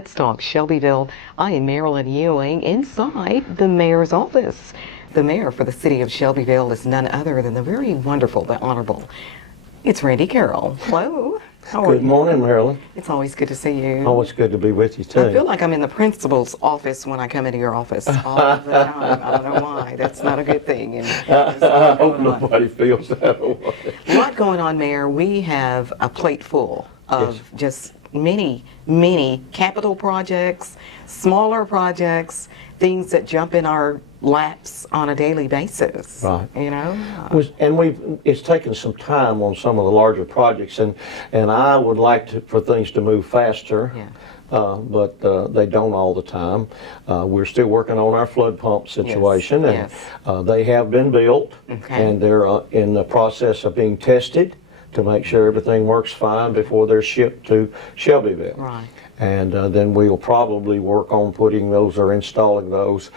Let's Talk Shelbyville. I am Marilyn Ewing inside the mayor's office. The mayor for the city of Shelbyville is none other than the very wonderful, the honorable. It's Randy Carroll. Hello. How are you? Good morning, Marilyn. It's always good to see you. Always good to be with you, too. I feel like I'm in the principal's office when I come into your office all the time. I don't know why. That's not a good thing. And I hope nobody feels that way. A lot going on, Mayor. We have a plate full of just many capital projects, smaller projects, things that jump in our laps on a daily basis. Right. You know? And it's taken some time on some of the larger projects, and I would like for things to move faster. Yeah. But they don't all the time. We're still working on our flood pump situation, and they have been built, and they're in the process of being tested to make sure everything works fine before they're shipped to Shelbyville. Right. And then we'll probably work on putting those or installing those.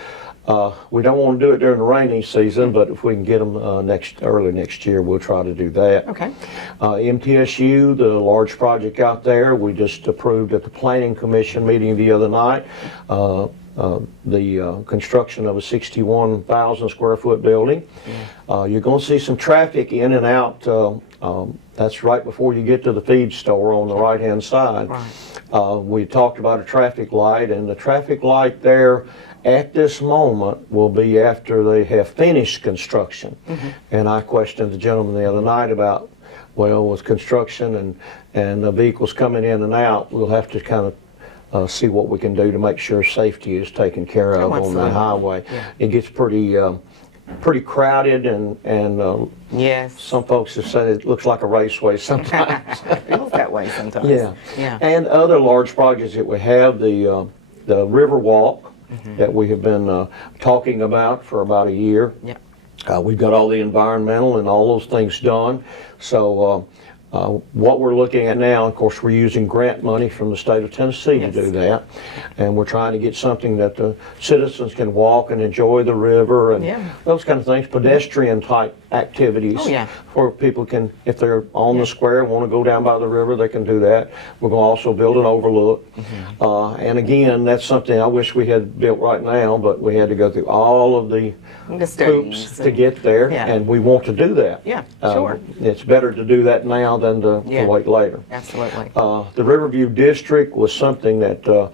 We don't want to do it during the rainy season, but if we can get them early next year, we'll try to do that. Okay. MTSU, the large project out there, we just approved at the Planning Commission meeting the other night. The construction of a 61,000 square foot building. You're going to see some traffic in and out. That's right before you get to the feed store on the right hand side. Right. We talked about a traffic light, and the traffic light there at this moment will be after they have finished construction. And I questioned the gentleman the other night about, well, with construction and the vehicles coming in and out, we'll have to kind of see what we can do to make sure safety is taken care of on the highway. It gets pretty crowded, and some folks have said it looks like a raceway sometimes. It feels that way sometimes. Yeah. And other large projects that we have, the River Walk that we have been talking about for about a year. We've got all the environmental and all those things done. So what we're looking at now, of course, we're using grant money from the state of Tennessee to do that, and we're trying to get something that the citizens can walk and enjoy the river and those kind of things, pedestrian type activities where people can, if they're on the square and want to go down by the river, they can do that. We're going to also build an overlook, and again, that's something I wish we had built right now, but we had to go through all of the hoops to get there, and we want to do that. Sure. It's better to do that now than to wait later. Absolutely. The Riverview District was something that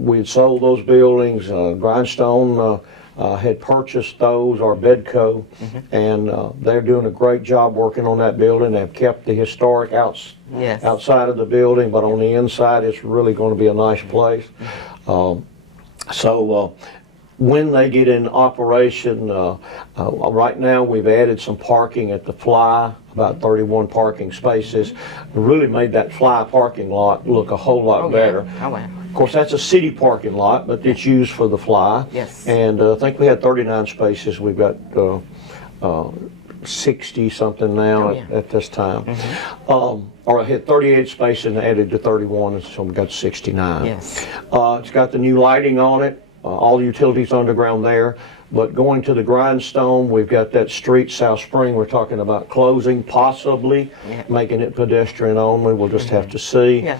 we had sold those buildings. Grindstone had purchased those, our Bedco, and they're doing a great job working on that building. They've kept the historic outside of the building, but on the inside it's really going to be a nice place. When they get in operation, right now we've added some parking at the Fly, about 31 parking spaces. We really made that Fly parking lot look a whole lot better. Of course, that's a city parking lot, but it's used for the Fly. And I think we had 39 spaces. We've got 60 something now at this time. Or I had 38 spaces and added to 31, so we got 69. It's got the new lighting on it. All the utilities underground there, but going to the Grindstone, we've got that street, South Spring, we're talking about closing, possibly making it pedestrian only. We'll just have to see.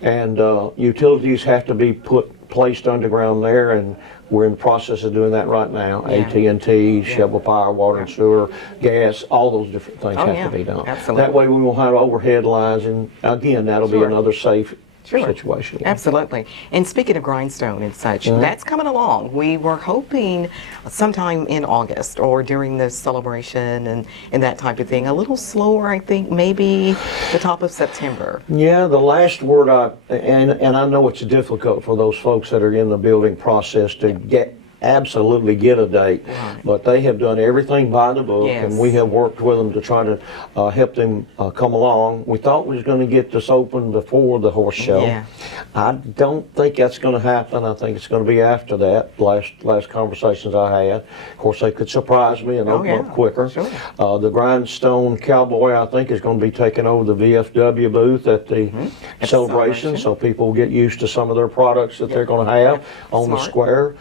And utilities have to be placed underground there, and we're in the process of doing that right now. AT&T, Shelbyville Power, Water and Sewer, gas, all those different things have to be done. That way we won't have overhead lines, and again, that'll be another safe situation. Absolutely. And speaking of Grindstone and such, that's coming along. We were hoping sometime in August or during the celebration and that type of thing. A little slower, I think, maybe the top of September. Yeah, the last word and I know it's difficult for those folks that are in the building process to absolutely get a date, but they have done everything by the book, and we have worked with them to try to help them come along. We thought we was going to get this open before the horse show. I don't think that's going to happen. I think it's going to be after that. Last conversations I had, of course, they could surprise me and open up quicker. The Grindstone Cowboy, I think, is going to be taking over the VFW booth at the celebration, so people will get used to some of their products that they're going to have on the square.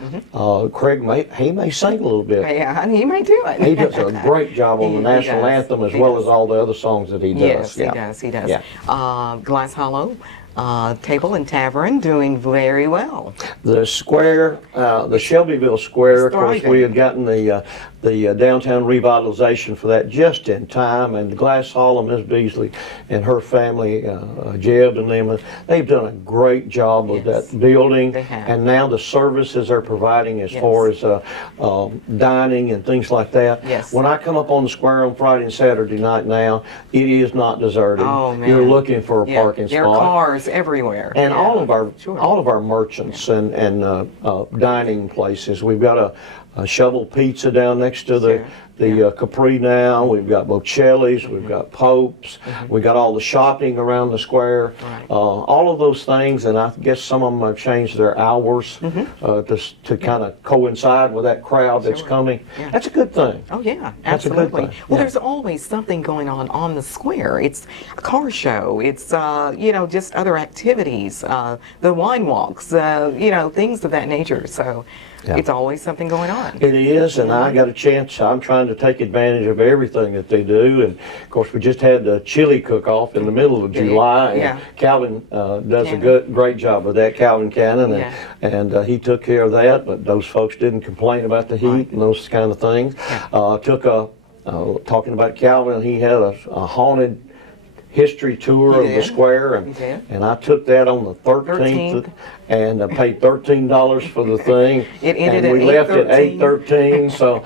Craig may sing a little bit. Yeah, he may do it. He does a great job on the national anthem as well as all the other songs that he does. Yes, he does. Glass Hollow. Table and Tavern doing very well. The square, the Shelbyville Square, It's of course, thriving. we had gotten the downtown revitalization for that just in time, and the Glass Hall and Ms. Beasley and her family, Jeb and them, they've done a great job with Yes, that building. they have. And now the services they're providing as Yes. far as dining and things like that. Yes. When I come up on the square on Friday and Saturday night now, it is not deserted. Oh, man. You're looking for a Yeah, parking there spot. are cars everywhere. And Yeah. all of our Sure. merchants and dining places. We've got a Shovel Pizza down next to the Sure. Capri now. We've got Bocelli's. We've got Pope's. We've got all the shopping around the square. Right. All of those things, and I guess some of them have changed their hours to kind of coincide with that crowd that's Sure. coming. Yeah. That's a good thing. Oh yeah, That's a good absolutely. thing. Well, Yeah. there's always something going on the square. It's a car show. It's just other activities, the wine walks, things of that nature. So Yeah. it's always something going on. It is, and I got a chance. I'm trying to take advantage of everything that they do. And of course, we just had the chili cook-off in the middle of Yeah, July. And yeah. Calvin does a Cannon. great job with that, Calvin Cannon, Yeah. and he took care of that. But those folks didn't complain about the heat Right. and those kind of things. Yeah. Talking about Calvin, he had a haunted history tour He of the did. square, He did. and I took that on the 13th. And I paid $13 for the thing. It ended and we at left at 8:13. 8:13, so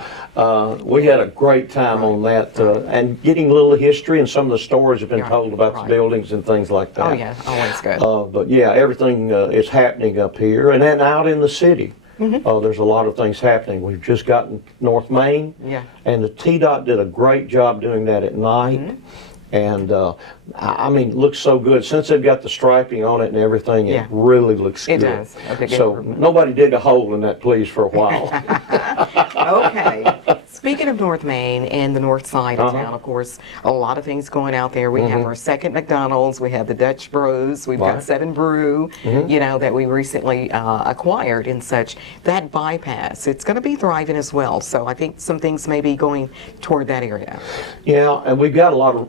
we had a great time on that. And getting a little history, and some of the stories have been Yeah, told about right. the buildings and things like that. Oh yeah, always good. But yeah, everything is happening up here, and then out in the city. There's a lot of things happening. We've just gotten North Main, Yeah. and the TDOT did a great job doing that at night. And I mean, it looks so good. Since they've got the striping on it and everything, Yeah. it really looks It good. does. A big So improvement. nobody dig a hole in that, please, for a while. Okay. Speaking of North Main and the north side of Uh-huh. town, of course, a lot of things going out there. We have our second McDonald's, we have the Dutch Bros, we've got Right. 7 Brew, that we recently acquired and such. That bypass, it's going to be thriving as well. So I think some things may be going toward that area. Yeah, and we've got a lot of,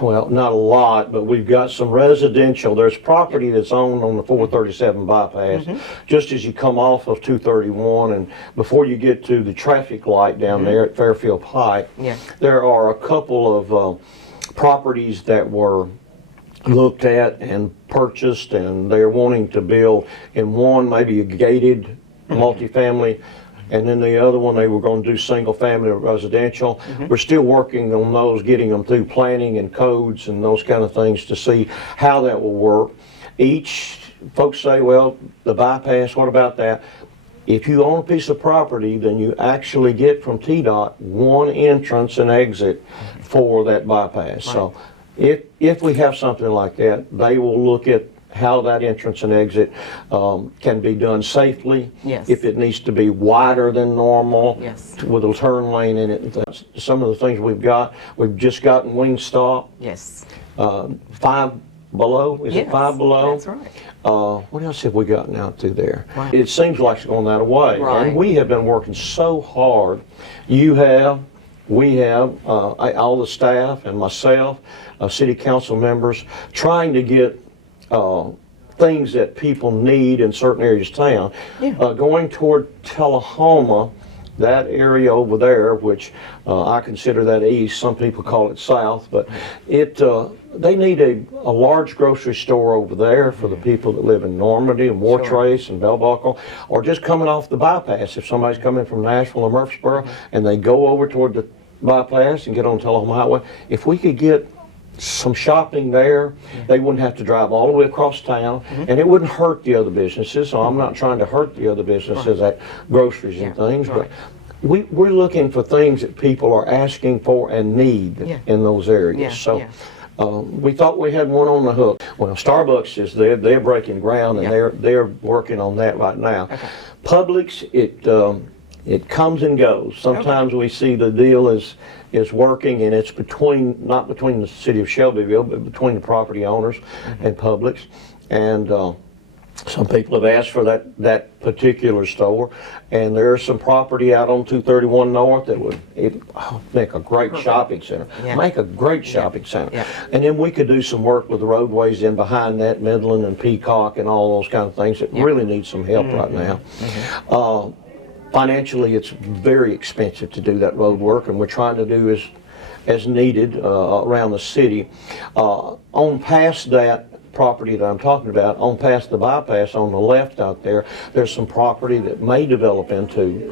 well, not a lot, but we've got some residential. There's property that's owned on the 437 bypass, just as you come off of 231 and before you get to the traffic light down there at Fairfield Pike. Yeah. There are a couple of properties that were looked at and purchased, and they're wanting to build in one, maybe a gated multifamily. And then the other one, they were going to do single family residential. We're still working on those, getting them through planning and codes and those kind of things to see how that will work. Folks say, well, the bypass, what about that? If you own a piece of property, then you actually get from TDOT one entrance and exit for that bypass. So if we have something like that, they will look at how that entrance and exit can be done safely. Yes. If it needs to be wider than normal. Yes. With a turn lane in it. That's some of the things we've got. We've just gotten Wingstop. Yes. 5 Below. Is it Yes, 5 Below? that's right. What else have we gotten out through there? Wow. It seems like it's going that way. Right. And we have been working so hard. You have, we have, all the staff and myself, city council members, trying to get things that people need in certain areas of town. Yeah. Going toward Tullahoma, that area over there, which I consider that east, some people call it south, but they need a large grocery store over there for the people that live in Normandy and Wartrace and Bell Buckle, or just coming off the bypass. If somebody's coming from Nashville or Murfreesboro and they go over toward the bypass and get on Tullahoma Highway, if we could get some shopping there, they wouldn't have to drive all the way across town, and it wouldn't hurt the other businesses. So I'm not trying to hurt the other businesses at groceries and things, but we're looking for things that people are asking for and need in those areas. Yeah, So yeah. we thought we had one on the hook. Well, Starbucks is there; they're breaking ground, and they're working on that right now. Okay. Publix, it comes and goes. Sometimes we see the deal is working, and it's not between the city of Shelbyville, but between the property owners and Publix. And Some people have asked for that particular store, and there's some property out on 231 North that would make a great shopping center. Yeah. Make a great shopping center. Yeah. And then we could do some work with the roadways in behind that, Midland and Peacock and all those kind of things that really need some help right now. Financially, it's very expensive to do that road work, and we're trying to do as needed around the city. On past that property that I'm talking about, on past the bypass on the left out there, there's some property that may develop into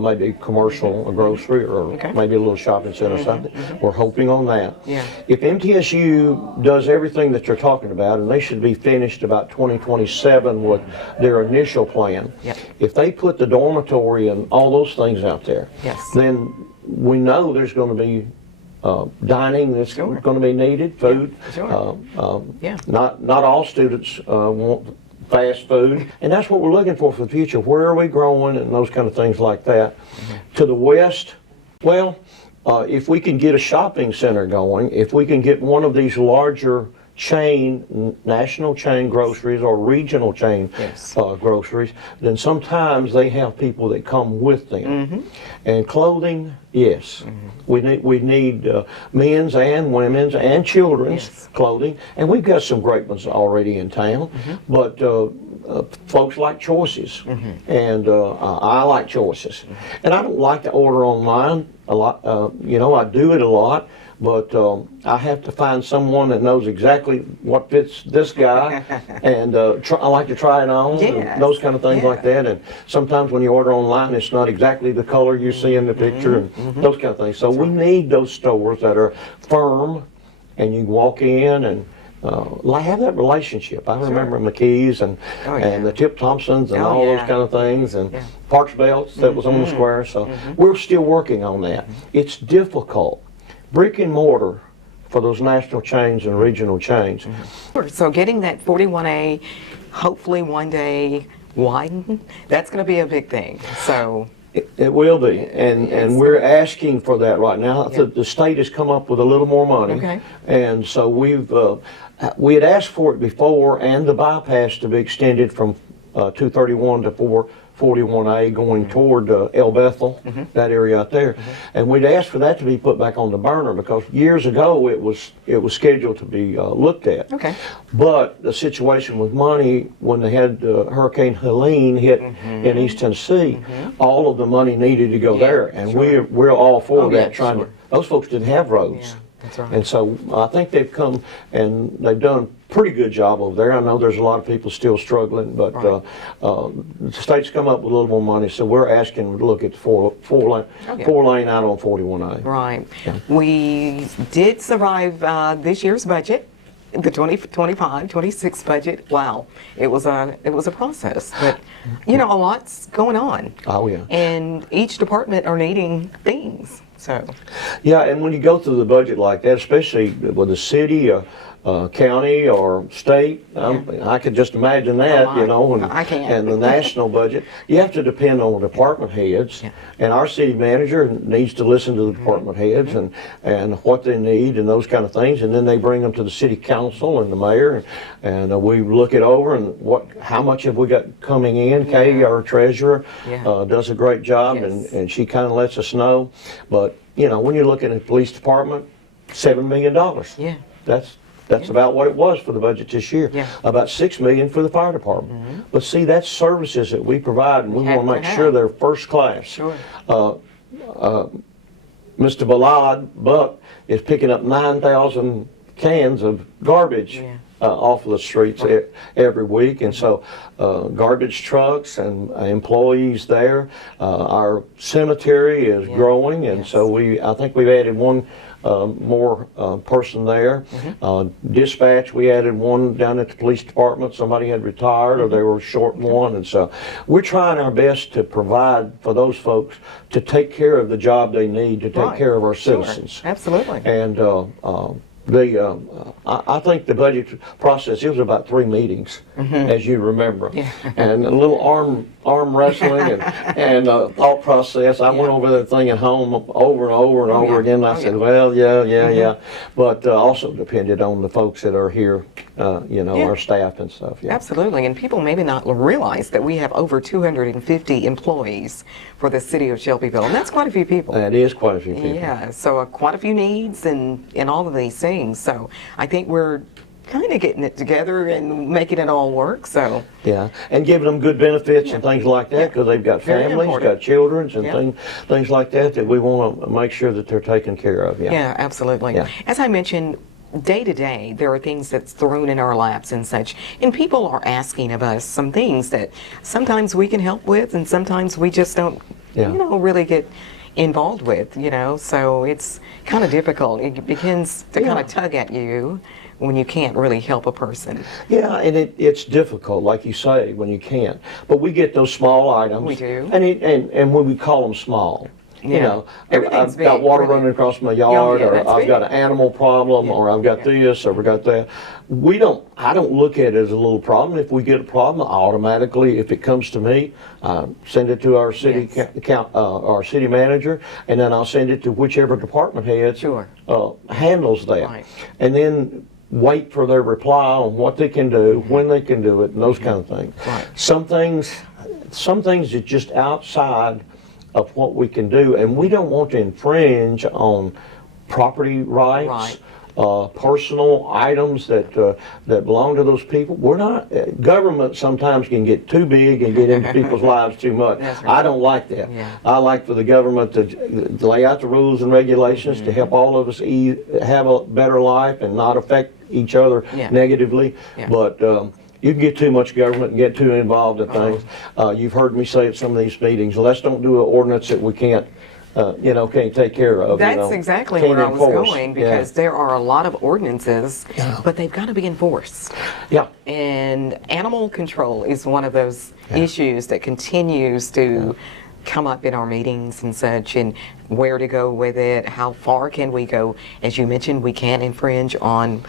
maybe commercial, a grocery, or maybe a little shopping center or something. We're hoping on that. Yeah. If MTSU does everything that you're talking about, and they should be finished about 2027 with their initial plan, if they put the dormitory and all those things out there, then we know there's going to be dining that's going to be needed, food. Not all students want fast food, and that's what we're looking for the future. Where are we growing, and those kind of things like that. To the west, well, if we can get a shopping center going, if we can get one of these larger national chain groceries or regional chain groceries, then sometimes they have people that come with them. And clothing, we need men's and women's and children's clothing, and we've got some great ones already in town, but folks like choices, and I like choices. And I don't like to order online a lot, I do it a lot, but I have to find someone that knows exactly what fits this guy, and I like to try it on, and those kind of things like that. And sometimes when you order online, it's not exactly the color you see in the picture, and those kind of things. So we need those stores that are firm, and you walk in and have that relationship. I remember McKee's and the Tip Thompsons and all those kind of things, and Parks Belts that was on the square. So we're still working on that. It's difficult. Brick and mortar for those national chains and regional chains. So getting that 41A, hopefully one day widened, that's going to be a big thing. So it will be, and we're asking for that right now. The state has come up with a little more money, and so we had asked for it before, and the bypass to be extended from 231 to 441A going toward El Bethel, that area out there. And we'd asked for that to be put back on the burner because years ago it was scheduled to be looked at. But the situation with money, when they had Hurricane Helene hit in East Tennessee, all of the money needed to go there, and we're all for that. Those folks didn't have roads. That's right. And so I think they've come and they've done a pretty good job over there. I know there's a lot of people still struggling, but the state's come up with a little more money, so we're asking to look at four lane out on 41A. Right. We did survive this year's budget. The 2025-26 budget, wow, it was a process, but a lot's going on. Oh yeah. And each department are needing things. So. Yeah, and when you go through the budget like that, especially with the city, county, or state, I could just imagine that, and the national budget, you have to depend on the department heads, and our city manager needs to listen to the department heads and what they need and those kind of things, and then they bring them to the city council and the mayor, and we look it over and how much have we got coming in. Kay, our treasurer, does a great job, and she kind of lets us know. But when you're looking at the police department, $7 million. That's about what it was for the budget this year. About $6 million for the fire department. But see, that's services that we provide, and we want to make sure they're first class. Mr. Buck is picking up 9,000 cans of garbage off of the streets every week, and so garbage trucks and employees there. Our cemetery is growing, and so I think we've added one more person there. Dispatch, we added one down at the police department. Somebody had retired or they were short one, and so we're trying our best to provide for those folks to take care of the job they need to take care of our citizens. Absolutely. And I think the budget process, it was about 3 meetings, as you remember. Yeah. And a little arm wrestling and thought process. I went over that thing at home over and over and over again. And I said, well, yeah. But also depended on the folks that are here, our staff and stuff. Yeah. Absolutely, and people maybe not realize that we have over 250 employees for the city of Shelbyville, and that's quite a few people. That is quite a few people. Yeah, so quite a few needs and all of these things. So I think we're kind of getting it together and making it all work. So yeah, and giving them good benefits and things like that, because they've got Very families, important. got children, and things like that we want to make sure that they're taken care of. Yeah, absolutely. Yeah. As I mentioned, day to day, there are things that's thrown in our laps and such, and people are asking of us some things that sometimes we can help with, and sometimes we just don't, really get involved with, so it's kind of difficult. It begins to kind of tug at you when you can't really help a person. Yeah, and it's difficult, like you say, when you can't. But we get those small items. We do. And when we call them small. Everything's I've got big, water really. running across my yard, Yeah, or that's I've big. got an animal problem, or I've got this, or we got that. I don't look at it as a little problem. If we get a problem, automatically, if it comes to me, send it to our city our city manager, and then I'll send it to whichever department head handles that. Right. And then wait for their reply on what they can do, when they can do it, and those kind of things. Right. Some things are just outside of what we can do, and we don't want to infringe on property rights, personal items that belong to those people. We're not, government sometimes can get too big and get into people's lives too much. That's right. I don't like that. Yeah. I like for the government to lay out the rules and regulations to help all of us have a better life and not affect each other negatively. Yeah. But you can get too much government and get too involved in things. You've heard me say at some of these meetings, let's don't do an ordinance that we can't take care of. That's exactly can't where I was enforce. going, because there are a lot of ordinances, but they've got to be enforced. Yeah. And animal control is one of those issues that continues to come up in our meetings and such, and where to go with it, how far can we go. As you mentioned, we can't infringe on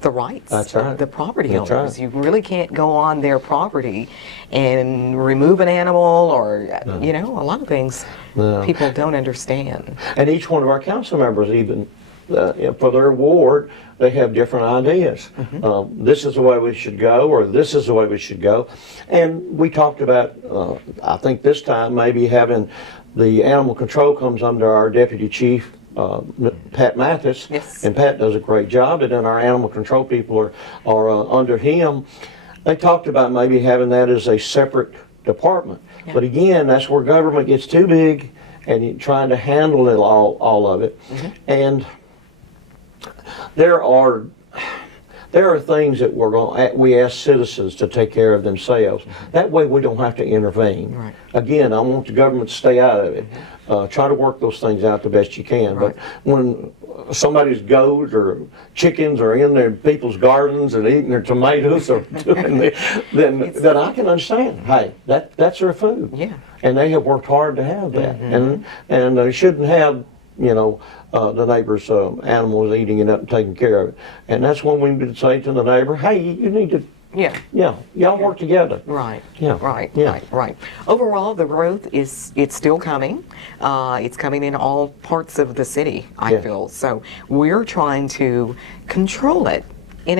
the rights of the property owners. Right. You really can't go on their property and remove an animal, or a lot of things people don't understand. And each one of our council members, even for their ward, they have different ideas. This is the way we should go, or this is the way we should go. And we talked about, I think this time, maybe having the animal control comes under our deputy chief, Pat Mathis, and Pat does a great job, and then our animal control people are under him. They talked about maybe having that as a separate department. But again, that's where government gets too big and trying to handle it all of it. And there are things that we ask citizens to take care of themselves. That way we don't have to intervene. Right. Again, I want the government to stay out of it. Try to work those things out the best you can. Right. But when somebody's goats or chickens are in their people's gardens and eating their tomatoes or doing then I can understand. Hey, that's their food. Yeah. And they have worked hard to have that. And they shouldn't have the neighbor's animals eating it up and taking care of it. And that's when we would say to the neighbor, hey, you need to, y'all work together. Right. Yeah. Right. Overall, the growth it's still coming. It's coming in all parts of the city, I feel. So we're trying to control it in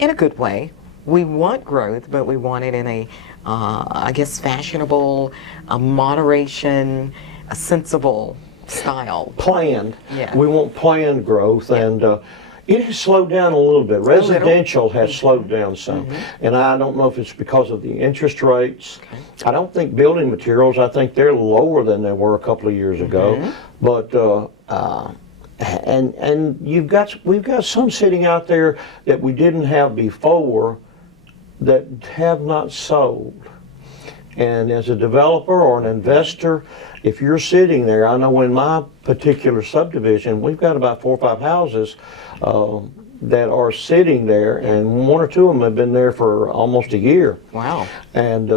a good way. We want growth, but we want it in a, fashionable, a moderation, a sensible style. Planned. Yeah. We want planned growth, and it has slowed down a little bit. Residential has slowed down some, and I don't know if it's because of the interest rates. I don't think building materials, I think they're lower than they were a couple of years ago. But and we've got some sitting out there that we didn't have before that have not sold. And as a developer or an investor, if you're sitting there, I know in my particular subdivision, we've got about 4 or 5 houses that are sitting there, and 1 or 2 of them have been there for almost a year. Wow. And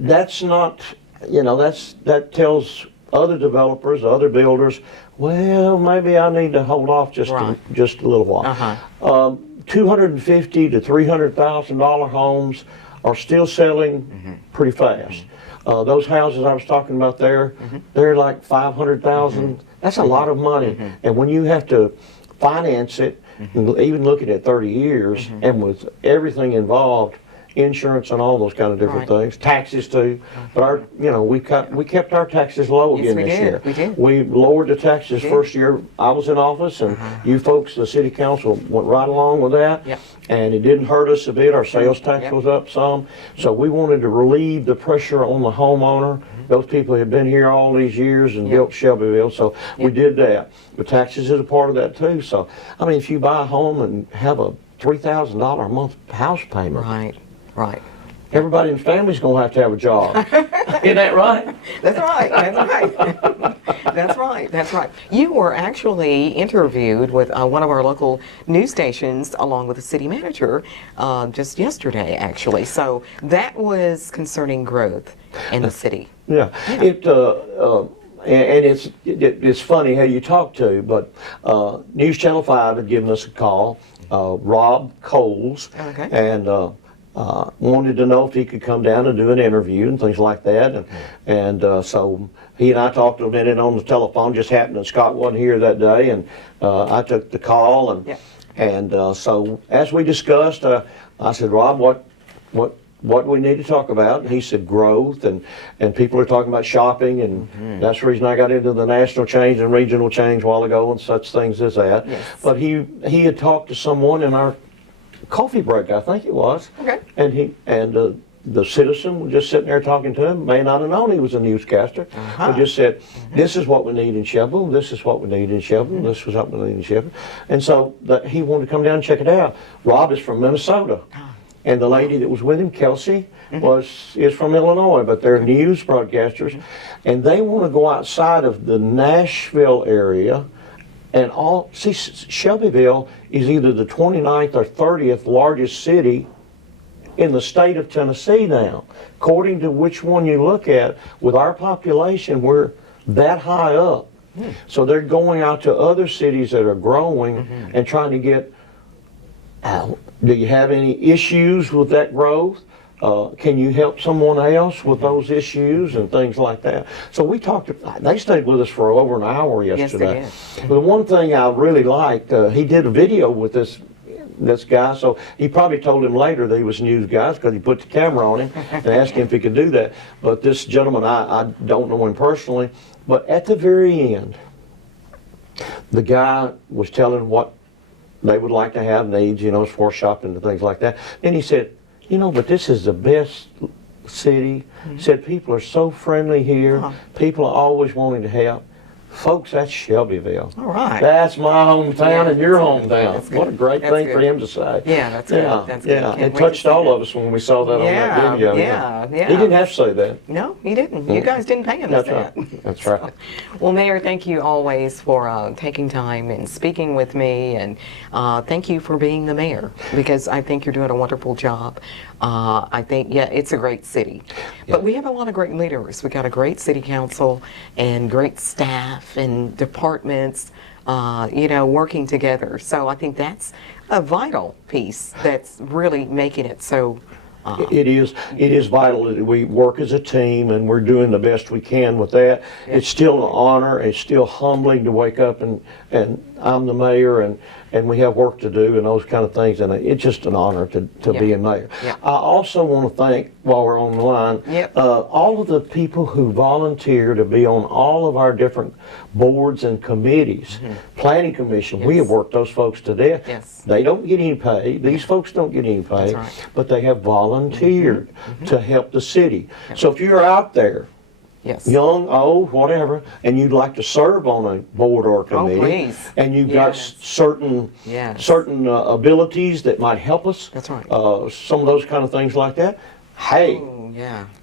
that's not, that tells other developers, other builders, well, maybe I need to hold off just just a little while. $250,000 to $300,000 homes are still selling pretty fast. Those houses I was talking about there, they're like 500,000. That's a lot of money. And when you have to finance it, and even look at it 30 years, and with everything involved, insurance and all those kind of different things, taxes too. But our, we kept our taxes low again this year. We did. We lowered the taxes first year I was in office, and you folks, the city council, went right along with that. And it didn't hurt us a bit. Our sales tax was up some. So we wanted to relieve the pressure on the homeowner. Those people had been here all these years and built Shelbyville, so we did that. But taxes is a part of that too. So, I mean, if you buy a home and have a $3,000 a month house payment. Right. Everybody in the family's going to have a job. Isn't that right? That's right. That's right. That's right. That's right. You were actually interviewed with one of our local news stations along with the city manager just yesterday, actually. So that was concerning growth in the city. Yeah. And it's funny how you talk to, but News Channel 5 had given us a call, Rob Coles, and wanted to know if he could come down and do an interview and things like that. And so he and I talked a minute on the telephone. Just happened that Scott wasn't here that day, and I took the call. And so as we discussed, I said, Rob, what we need to talk about? And he said growth, and people are talking about shopping, and that's the reason I got into the national change and regional change a while ago and such things as that. But he had talked to someone in our coffee break, I think it was. And the citizen was just sitting there talking to him, may not have known he was a newscaster, but just said, this is what we need in Shelbyville, this is what we need in Shelbyville, this is what we need in Shelbyville. And so he wanted to come down and check it out. Rob is from Minnesota. And the lady that was with him, Kelsey, is from Illinois, but they're news broadcasters. And they want to go outside of the Nashville area. And Shelbyville is either the 29th or 30th largest city in the state of Tennessee now. According to which one you look at, with our population, we're that high up. So they're going out to other cities that are growing and trying to get, do you have any issues with that growth? Can you help someone else with those issues and things like that? So we talked, they stayed with us for over an hour yesterday. Yes, they did. But the one thing I really liked, he did a video with this guy, so he probably told him later that he was news guy because he put the camera on him and asked him if he could do that. But this gentleman, I don't know him personally, but at the very end, the guy was telling what they would like to have needs, for shopping and things like that. And he said, but this is the best city. Said people are so friendly here. People are always wanting to help. Folks, that's Shelbyville. All right. That's my hometown and your hometown. What a great thing for him to say. Yeah, that's good. That's good. Yeah, it touched all of us when we saw that on that video. Yeah. He didn't have to say that. No, he didn't. You guys didn't pay him to say that. That's right. Well, Mayor, thank you always for taking time and speaking with me, and thank you for being the mayor, because I think you're doing a wonderful job. I think, it's a great city. But we have a lot of great leaders. We got a great city council and great staff and departments, working together. So I think that's a vital piece that's really making it so. It is vital that we work as a team, and we're doing the best we can with that. It's still an honor. It's still humbling to wake up and I'm the mayor, and we have work to do and those kind of things, and it's just an honor to be a mayor. I also want to thank, while we're on the line, all of the people who volunteer to be on all of our different boards and committees. Planning Commission, we have worked those folks to death. They don't get any pay. These folks don't get any pay, but they have volunteered to help the city. So if you're out there, young, old, whatever, and you'd like to serve on a board or committee, and you've got certain abilities that might help us, some of those kind of things like that, hey,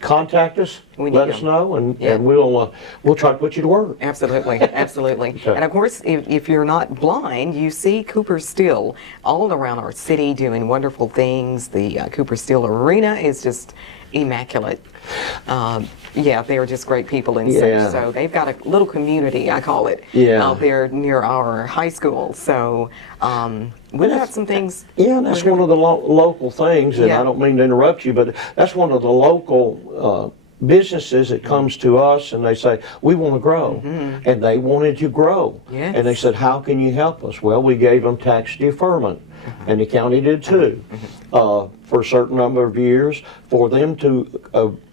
contact us, let us know, and we'll try to put you to work. Absolutely, absolutely. And of course, if you're not blind, you see Cooper Steel all around our city doing wonderful things. The Cooper Steel Arena is just immaculate. Yeah, they're just great people and Yeah. such. So they've got a little community, I call it, Yeah. out there near our high school. So we've got some things. Yeah, and that's one of the local things, and Yeah. I don't mean to interrupt you, but that's one of the local businesses that comes to us and they say, we want to grow. And they wanted to grow. Yes. And they said, how can you help us? Well, we gave them tax deferment, and the county did too, for a certain number of years for them to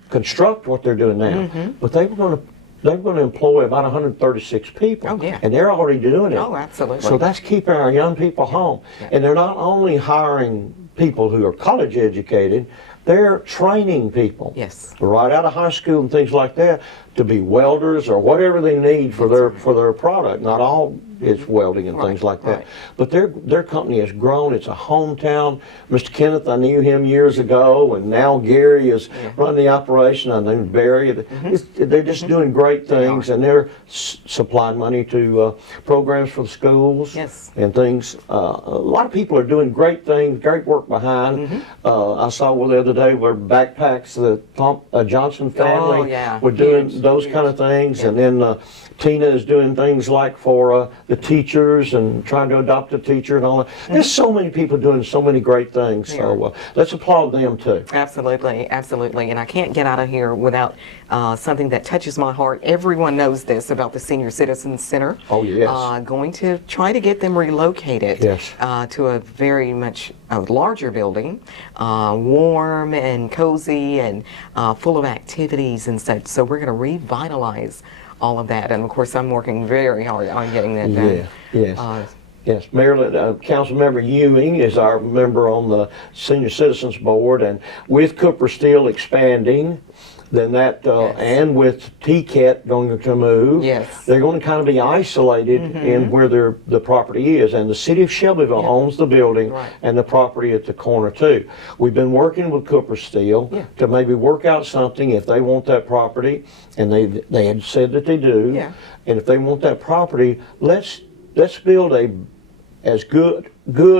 construct what they're doing now. But they were going to employ about 136 people. Oh, yeah. And they're already doing it. Oh, absolutely. So that's keeping our young people home. Yeah. And they're not only hiring people who are college educated, they're training people. Yes. Right out of high school and things like that to be welders or whatever they need for their product. Not all is welding and things like that. Right. But their company has grown. It's a hometown. Mr. Kenneth, I knew him years ago, and now Gary is running the operation. I knew Barry. They're just doing great things, and they're supplying money to programs for the schools and things. A lot of people are doing great things, great work behind. I saw the other day where backpacks, the Johnson family were doing those kind of things, and then Tina is doing things like for the teachers and trying to adopt a teacher and all that. There's so many people doing so many great things, so let's applaud them too. Absolutely, absolutely. And I can't get out of here without something that touches my heart. Everyone knows this about the Senior Citizens Center. Oh, yes. Going to try to get them relocated to a very much larger building, warm and cozy and full of activities and such. So we're going to revitalize all of that, and of course I'm working very hard on getting that done. Yes, Maryland, Councilmember Ewing is our member on the Senior Citizens Board, and with Cooper Steel expanding, then that, and with TCAT going to move, they're going to kind of be isolated in where the property is. And the city of Shelbyville owns the building and the property at the corner too. We've been working with Cooper Steel to maybe work out something if they want that property, and they had said that they do. And if they want that property, let's build a as good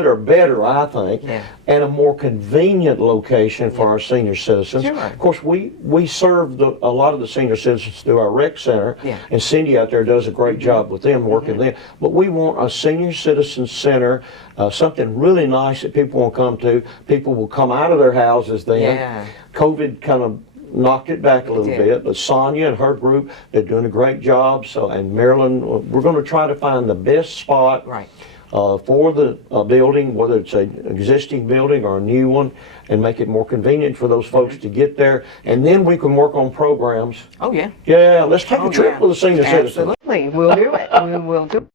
or better, I think, and a more convenient location for our senior citizens. Of course, we serve a lot of the senior citizens through our rec center, and Cindy out there does a great job with them, working there. But we want a senior citizen center, something really nice that people will come to. People will come out of their houses then. COVID kind of knocked it back a little bit, but Sonia and her group, they're doing a great job. So, and Marilyn, we're going to try to find the best spot for the building, whether it's an existing building or a new one, and make it more convenient for those folks to get there. And then we can work on programs. Oh, yeah. Yeah, let's take a trip with the senior citizens. Absolutely, we'll do it. We will do it.